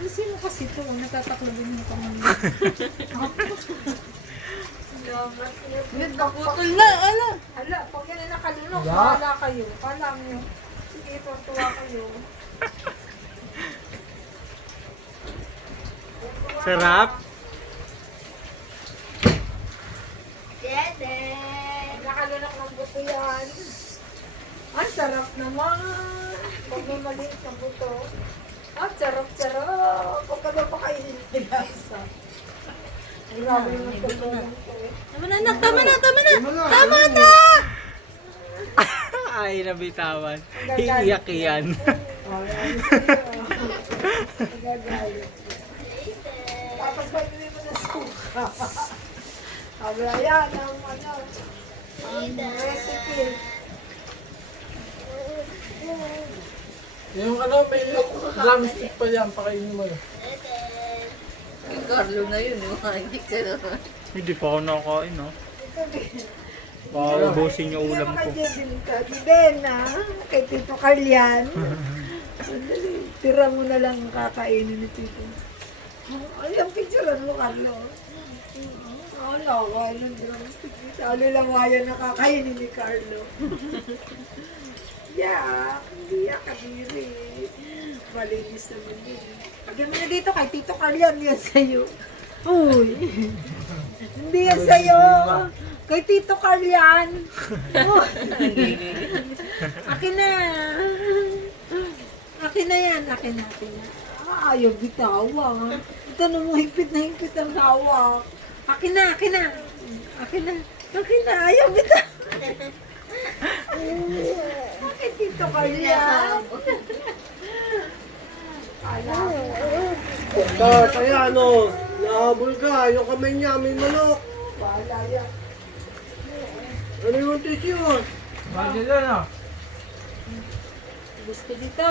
Ano sino kasi ito? Natataklobin mo kami. Naputol na, ala. Hala, pag yan na nakalunok, Yeah. bahala kayo. Palang nyo. Sige, tuwa kayo. Sarap. Dede. Nakalunok ng buto yan. Ang sarap naman. Pag may maliit na buto. Ang sarap-sarap. Pag ka pa kayo nilasa. Grabe yung magtulungan ko eh. Tama na, anak. Tama na, tama na. Tama na. Ay, nabitawan. Iiyak yan. Ay, ayos sa'yo. Nagagalit. Tapos ba ito mo na suka? Sabi, ayan, ang recipe. Yung ano, may drumstick pa yan, pakainin mo. Yung Carlo na yun, yung hindi ka naman. Hindi pa ako nakakain, no? Baka ubusin yung ulam ko. Din na, kay Tito Carlian. Sandali, tira mo na lang kakainin ni Tito. Ay, ang picturean mo, Carlo. Wala, wala ng drumstick dito. Ano lang waya nakakainin ni Carlo. Yak, hindi yak, kadiri. Malinis naman yun. Pagyan mo na dito kay Tito Carlian, yan sa'yo. Uy, hindi yan sa'yo. Kay Tito Carlian. Uy. Akin na. Akin na yan, akin na. Ayaw bitawan. Ito na mo, higpit ang hawak. Akin na. Akin na, ayaw bitawan. Bakit Tito Carlian? Kaya ano, nahabol ka, yung kamay niya, may manok. Wala yan. Ano yung tissue? Bakit yan ah? Gusto dito.